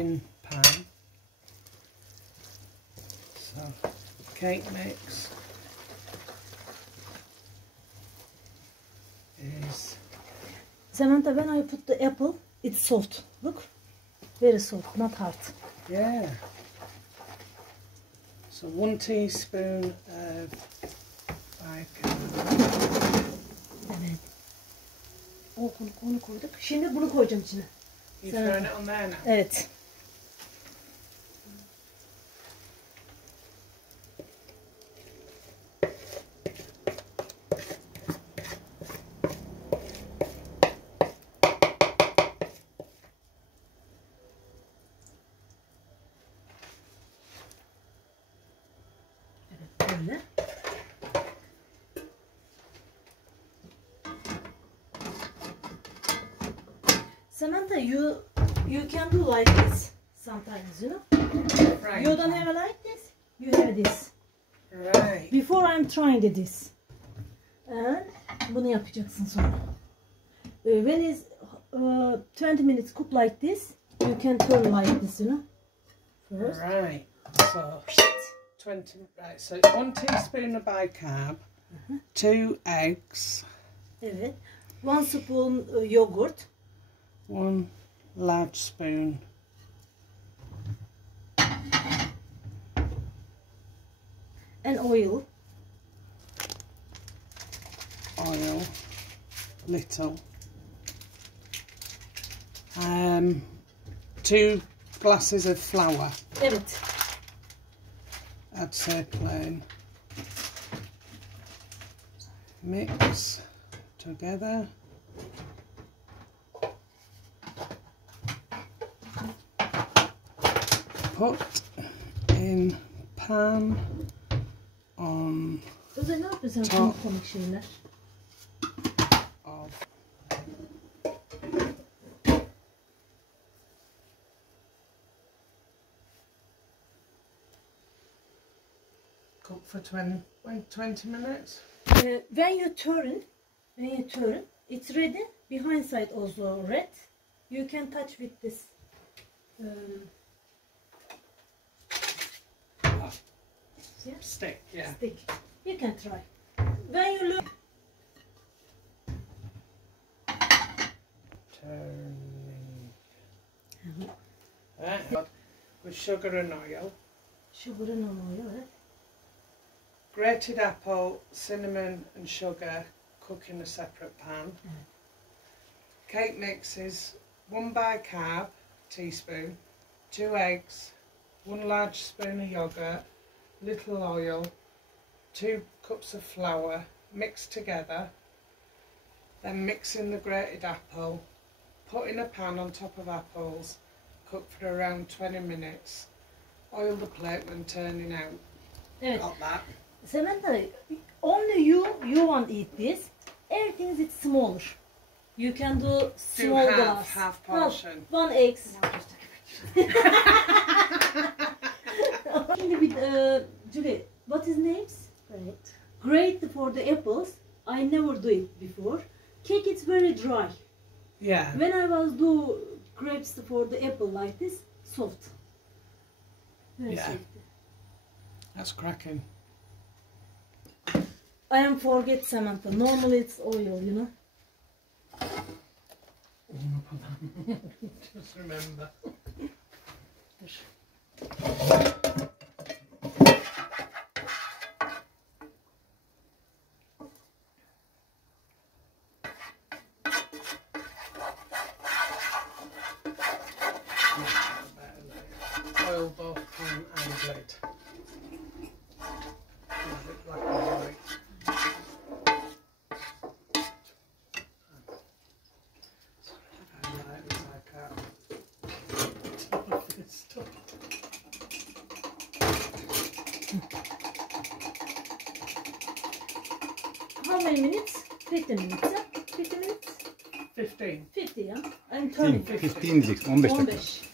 in pan. So cake mix is... Samantha, when I put the apple, it's soft. Look, very soft, not hard. Yeah. So 1 teaspoon of bicarbonate. Evet. Onu koyduk. Şimdi bunu koyacağım içine. You throwing it on there now? Evet. Böyle. Samantha, you can do like this sometimes, you know. Right. You don't have a like this. You have this. Right. Before I'm trying this. And bunu yapacaksın sonra. When is 20 minutes cook like this, you can turn like this, you know. First. Right. So 20. Right. So 1 teaspoon of bicarb, 2 eggs. Evet. 1 spoon yogurt. 1 large spoon And oil. Oil, little. 2 glasses of flour. Evet. I'd say plain. Mix together. Put in pan on Özel ne yapıyorsun top komik şeyler? of cook for 20 minutes. When you turn, it's ready. Behind side also red. You can touch with this. Yeah? Stick, yeah. Stick. You can try. When you look. Turning. Right. With sugar and oil. Sugar and oil, right? Grated apple, cinnamon and sugar cook in a separate pan. Cake mix is 1 bicarb teaspoon, 2 eggs, 1 large spoon of yogurt, little oil, 2 cups of flour mixed together. Then mix in the grated apple, put in a pan on top of apples, cook for around 20 minutes. Oil the plate when turning out. Evet. Got that? Samantha, only you want to eat this. Everything is smaller. You can do small glass. Half portion. 1 egg. Şimdi bir Julie, what is names? Great for the apples. I never do it before. Cake it's very dry. Yeah. When I was do grapes for the apple like this, soft. Very Yeah. soft. That's cracking. I am forget Samantha. Normally it's oil, you know. Just remember. Oil both pan and plate. Black and white. How many minutes? 50 minutes. Yeah? 50 minutes? 15. 50, yeah? I'm turning. 15 diyeceksin, 15 dakika. 15.